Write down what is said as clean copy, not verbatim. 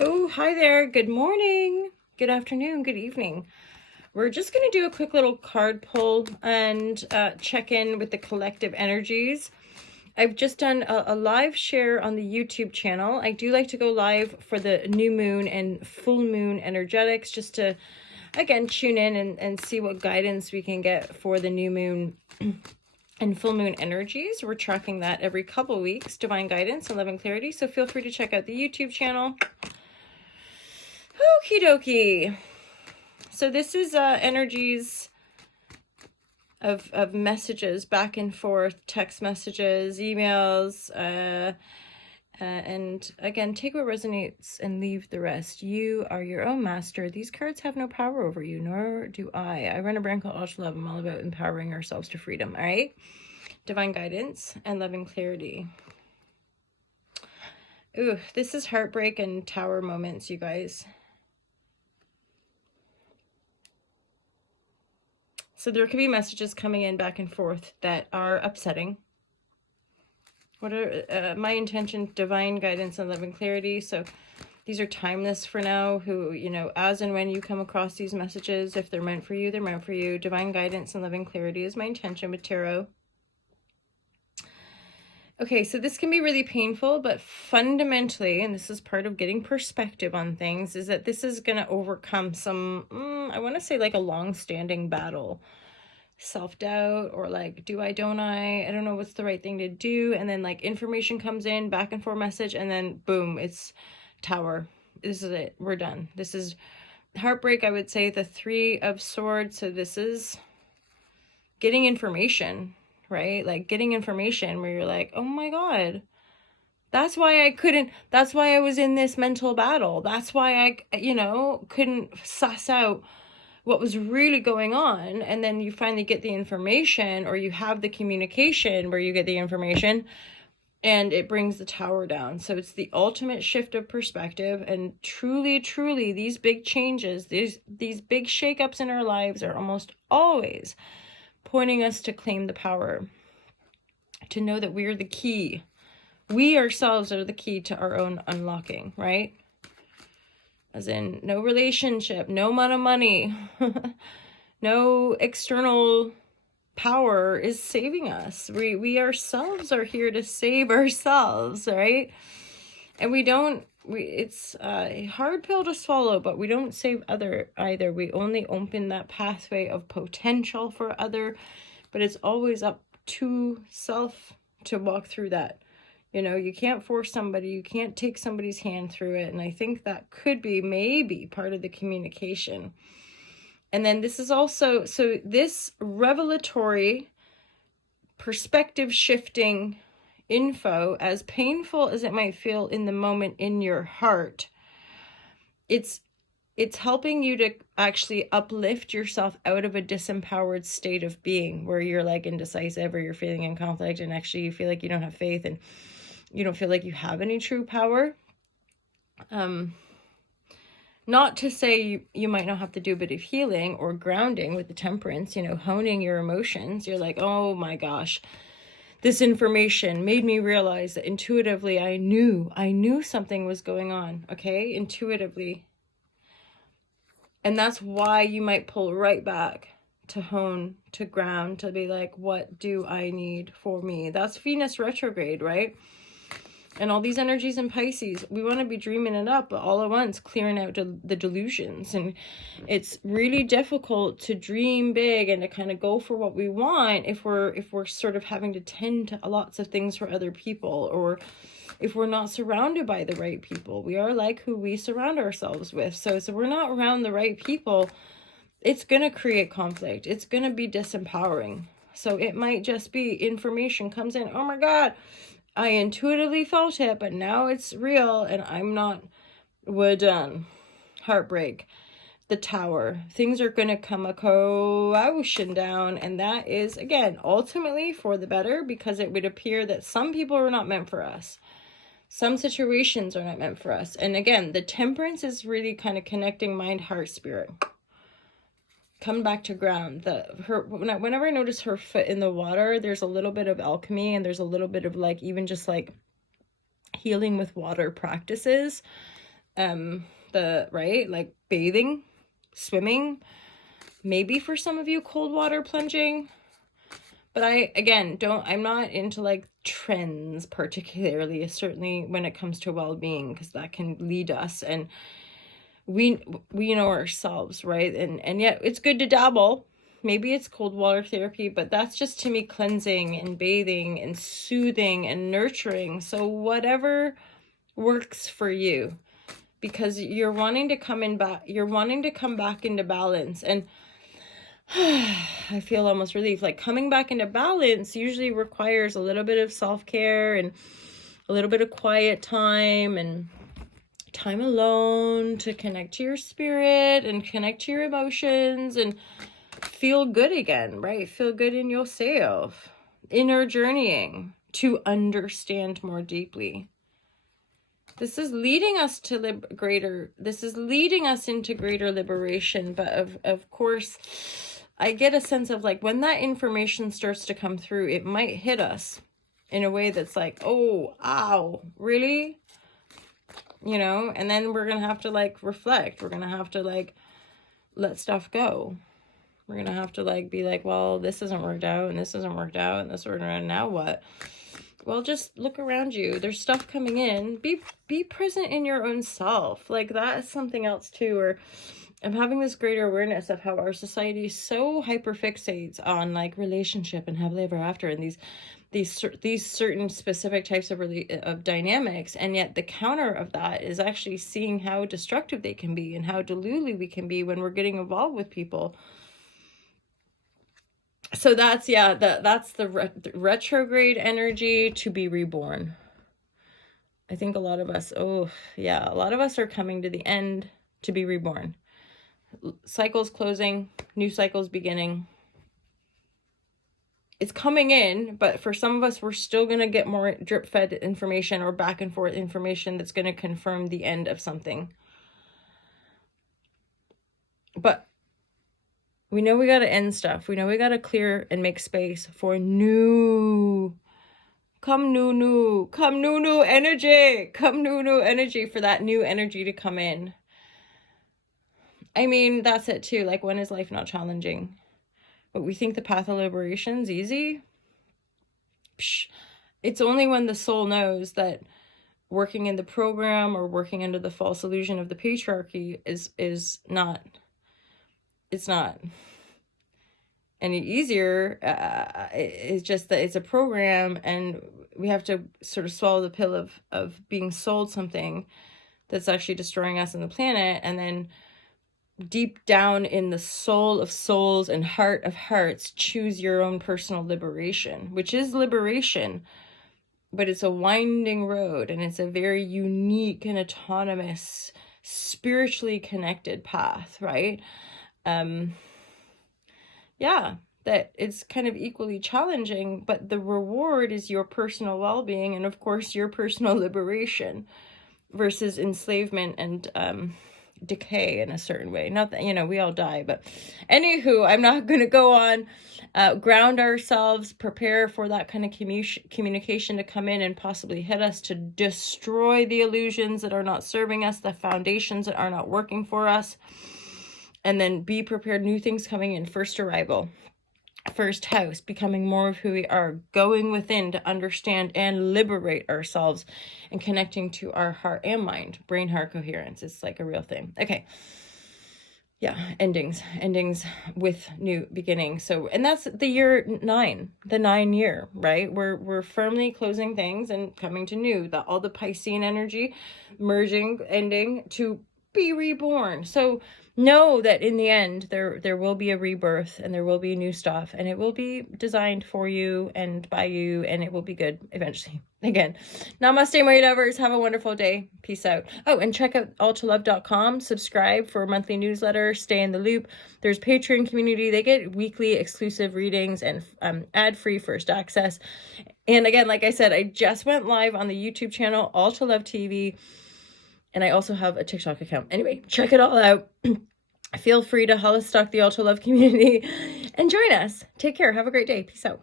Oh, hi there. Good morning, good afternoon, good evening. We're just going to do a quick little card pull and check in with the collective energies. I've just done a live share on the YouTube channel. I do like to go live for the new moon and full moon energetics just to, again, tune in and see what guidance we can get for the new moon and full moon energies. We're tracking that every couple weeks, divine guidance and love and clarity. So feel free to check out the YouTube channel. Okie dokie. So this is energies of messages back and forth, text messages, emails, and again, take what resonates and leave the rest. You are your own master. These cards have no power over you, nor do I. I run a brand called Ultra Love. I'm all about empowering ourselves to freedom, all right? Divine guidance and love and clarity. Ooh, this is heartbreak and tower moments, you guys. So there could be messages coming in back and forth that are upsetting. What are my intention? Divine guidance and love and clarity. So these are timeless for now. Who, you know, as and when you come across these messages, if they're meant for you, they're meant for you. Divine guidance and love and clarity is my intention with tarot. Okay, so this can be really painful, but fundamentally, and this is part of getting perspective on things, is that this is going to overcome some, I want to say like a long-standing battle. Self-doubt, or like, do I, don't I don't know what's the right thing to do. And then like information comes in, back and forth message, and then boom, it's tower. This is it. We're done. This is heartbreak. I would say the Three of Swords. So this is getting information, right? Like getting information where you're like, oh my God, that's why I was in this mental battle. That's why I, you know, couldn't suss out what was really going on. And then you finally get the information, or you have the communication where you get the information and it brings the tower down. So it's the ultimate shift of perspective. And truly, truly, these big changes, these big shakeups in our lives are almost always pointing us to claim the power, to know that we are the key. We ourselves are the key to our own unlocking, right? As in, no relationship, no amount of money, no external power is saving us. We ourselves are here to save ourselves, right? And it's a hard pill to swallow, but we don't save other either. We only open that pathway of potential for other, but it's always up to self to walk through that. You know, you can't force somebody, you can't take somebody's hand through it. And I think that could be maybe part of the communication. And then this is also, so this revelatory, perspective shifting info, as painful as it might feel in the moment in your heart, it's helping you to actually uplift yourself out of a disempowered state of being where you're like indecisive, or you're feeling in conflict, and actually you feel like you don't have faith and you don't feel like you have any true power. Not to say you might not have to do a bit of healing or grounding with the Temperance, you know, honing your emotions. You're like, oh my gosh, this information made me realize that intuitively I knew something was going on, okay? Intuitively. And that's why you might pull right back to hone, to ground, to be like, what do I need for me? That's Venus retrograde, right? And all these energies in Pisces, we want to be dreaming it up, but all at once clearing out the delusions. And it's really difficult to dream big and to kind of go for what we want if we're sort of having to tend to lots of things for other people, or if we're not surrounded by the right people. We are like who we surround ourselves with. So we're not around the right people, it's going to create conflict. It's going to be disempowering. So it might just be information comes in. Oh my God, I intuitively felt it, but now it's real and I'm not. We're done. Heartbreak. The tower. Things are going to come crashing down. And that is, again, ultimately for the better, because it would appear that some people are not meant for us. Some situations are not meant for us. And again, the Temperance is really kind of connecting mind, heart, spirit. Come back to ground. Whenever I notice her foot in the water, there's a little bit of alchemy, and there's a little bit of like even just like healing with water practices. right, like bathing, swimming, maybe for some of you cold water plunging. But I'm not into like trends particularly, certainly when it comes to well-being, because that can lead us, and we know ourselves, right? And yet it's good to dabble. Maybe it's cold water therapy, but that's just, to me, cleansing and bathing and soothing and nurturing. So whatever works for you, because you're wanting to come back into balance. And I feel almost relief. Like, coming back into balance usually requires a little bit of self-care and a little bit of quiet time and time alone to connect to your spirit and connect to your emotions and feel good again, right? Feel good in yourself. Inner journeying to understand more deeply. This is leading us to into greater liberation. But of course, I get a sense of like, when that information starts to come through, it might hit us in a way that's like, oh, ow, really? You know, and then we're going to have to like reflect. We're going to have to like let stuff go. We're going to have to like be like, well, this hasn't worked out and this hasn't worked out and this worked out. Now what? Well, just look around you. There's stuff coming in. Be present in your own self. Like, that is something else too. Or I'm having this greater awareness of how our society so hyperfixates on like relationship and happily ever after, and these certain specific types of dynamics, and yet the counter of that is actually seeing how destructive they can be and how delulu we can be when we're getting involved with people. So that's the retrograde energy to be reborn. I think a lot of us are coming to the end to be reborn. Cycles closing, new cycles beginning. It's coming in, but for some of us, we're still going to get more drip-fed information or back and forth information that's going to confirm the end of something. But we know we got to end stuff. We know we got to clear and make space for new energy. Come new energy, for that new energy to come in. I mean, that's it too. Like, when is life not challenging? But we think the path of liberation's easy. Psh, it's only when the soul knows that working in the program or working under the false illusion of the patriarchy is not, it's not any easier. It's just that it's a program, and we have to sort of swallow the pill of being sold something that's actually destroying us and the planet, and then deep down in the soul of souls and heart of hearts, choose your own personal liberation, which is liberation, but it's a winding road, and it's a very unique and autonomous, spiritually connected path, right? That it's kind of equally challenging, but the reward is your personal well-being and, of course, your personal liberation versus enslavement and decay in a certain way. Not that, we all die, but anywho, I'm not going to go on. Ground ourselves, prepare for that kind of communication to come in and possibly hit us to destroy the illusions that are not serving us, the foundations that are not working for us, and then be prepared. New things coming in, first arrival, first house, becoming more of who we are, going within to understand and liberate ourselves, and connecting to our heart and mind, brain heart coherence. It's like a real thing. Okay. Yeah, endings with new beginnings. So, and that's the year 9, the 9 year, right? We're firmly closing things and coming to new. All the Piscean energy merging, ending to be reborn. So know that in the end, there will be a rebirth, and there will be new stuff, and it will be designed for you and by you, and it will be good eventually. Again, namaste, my lovers. Have a wonderful day. Peace out. Oh, and check out altalove.com. Subscribe for a monthly newsletter. Stay in the loop. There's Patreon community. They get weekly exclusive readings and ad-free first access. And again, like I said, I just went live on the YouTube channel, Altalove TV. And I also have a TikTok account. Anyway, check it all out. Feel free to holostock the Altalove community and join us. Take care. Have a great day. Peace out.